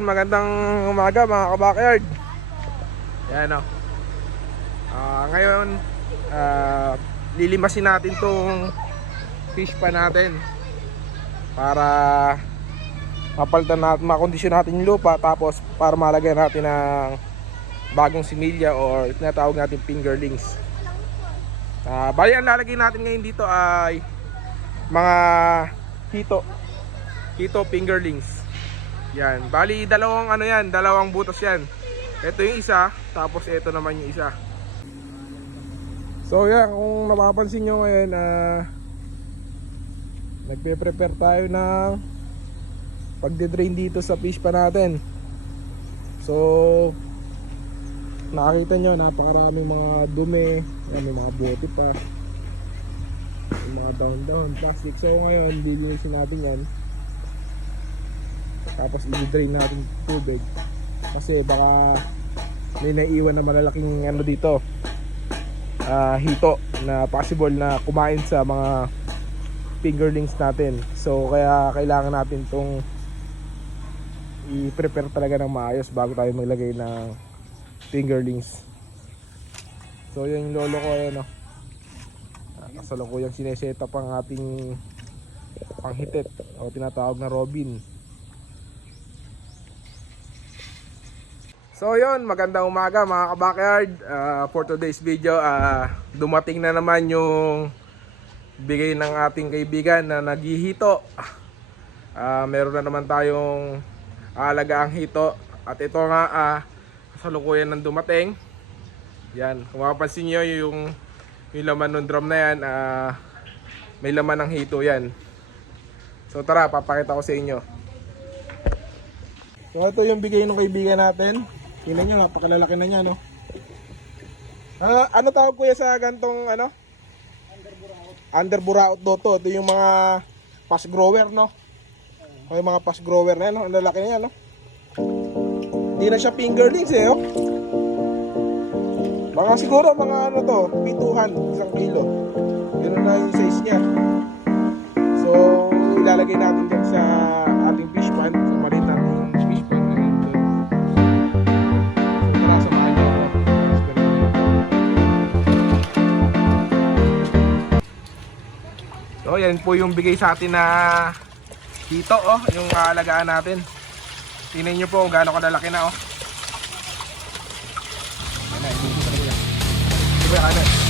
yun, magandang umaga mga kabakyard. Yan o. Ah, ngayon, ah, lilimasin natin tong fish pa natin para mapalitan natin, makondisyon natin yung lupa tapos para malagyan natin ng bagong similya or tinatawag natin fingerlings. Ah, bali ang lalagay natin ngayon dito ay mga hito. Hito fingerlings. Yan. Bali dalawang ano yan, dalawang butas yan. Ito yung isa, tapos ito naman yung isa. So yan, kung napapansin nyo ngayon, ah nagpe-prepare tayo ng pagde-drain dito sa fish pa natin. So, nakakita nyo, napakaraming mga dumi, yan, may mga bote pa. May mga down-down, plastic. So ngayon, lilinisin natin yan. Tapos i-drain natin tubig. Kasi baka may naiwan na malalaking ano dito. ah hito na possible na kumain sa mga fingerlings natin. So kaya kailangan natin tong i-prepare talaga ng maayos bago tayo maglagay ng fingerlings. So yun yung lolo ko ayun oh. Kasalukuyang sineset up ang ating panghitit o tinatawag na Robin. So yun, magandang umaga mga kabakyard. Ah, for today's video, ah, dumating na naman yung bigay ng ating kaibigan na naghihito. Ah, meron na naman tayong alagaang hito. At ito nga, ah, kasalukuyan ng dumating. Yan, kung mapapansin nyo yung, yung laman ng drum na yan, ah, may laman ng hito yan. So tara, papakita ko sa inyo. So ito yung bigay ng kaibigan natin. Tingnan nyo, napakalalaki na niya, no? Ah, ano tawag kuya sa gantong ano? Under buraot doto. Ito yung mga fast grower, no? O yung mga fast grower na yan, no? Ang lalaki na yan, no? Hindi na siya fingerlings, eh, oh. Mga siguro, mga ano to, pituhan, isang kilo. Ganun na yung size niya. So, ilalagay natin dyan sa ating fish pan. So, yan po yung bigay sa atin na dito, oh, yung aalagaan natin. Tingnan niyo po kung gaano kadalaki na, oh. Yan na, hindi ko na yan. Diba, ano? Mabait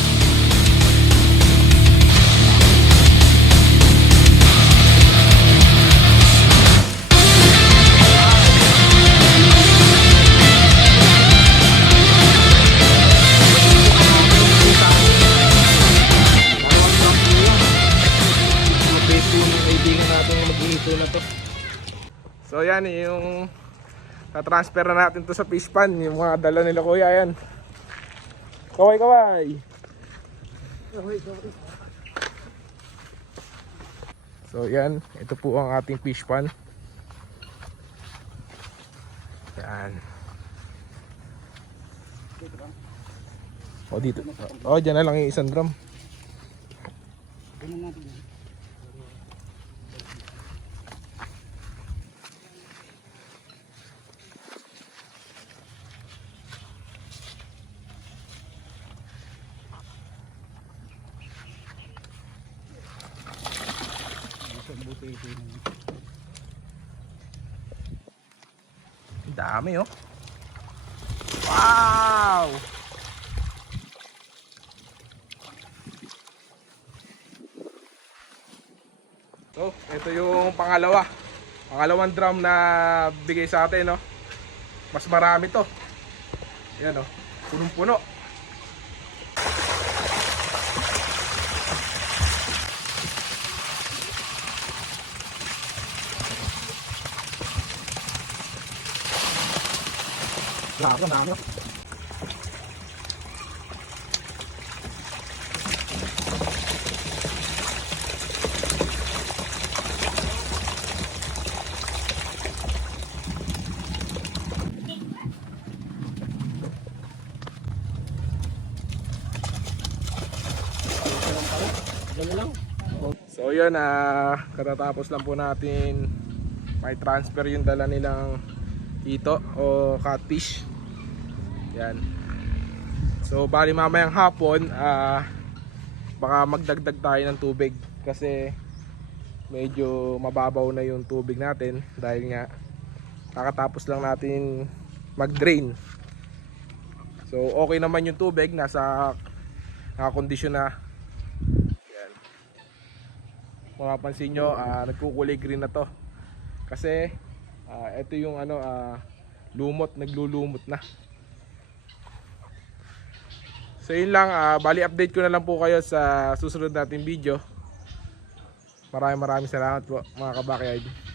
na to. So yan yung na-transfer na natin to sa fish pan. Yung mga dala nila kuya yan. Kaway kaway. So yan, ito po ang ating fish pan. Yan. O dito. O dyan na lang yung isang drum. Ang dami oh. Wow! So, ito yung pangalawa. Pangalawang drum na bigay sa atin, no. Mas marami to. Yan, no. Punong-puno. Na ano. So yun, ah, katatapos lang po natin may transfer yung dala nilang Ito o catfish. Yan. So bali mamayang hapon ah baka magdagdag tayo ng tubig kasi medyo mababaw na yung tubig natin dahil nga kakatapos lang natin mag-drain. So okay naman yung tubig, nasa nakakondisyon na. Yan. Mapapansin nyo, ah, nagkukulay green na to. Kasi ah, ito yung ano ah, lumot, naglulumot na. So yun lang, ah, bali update ko na lang po kayo sa susunod nating video. Maraming maraming salamat po mga kabakyard.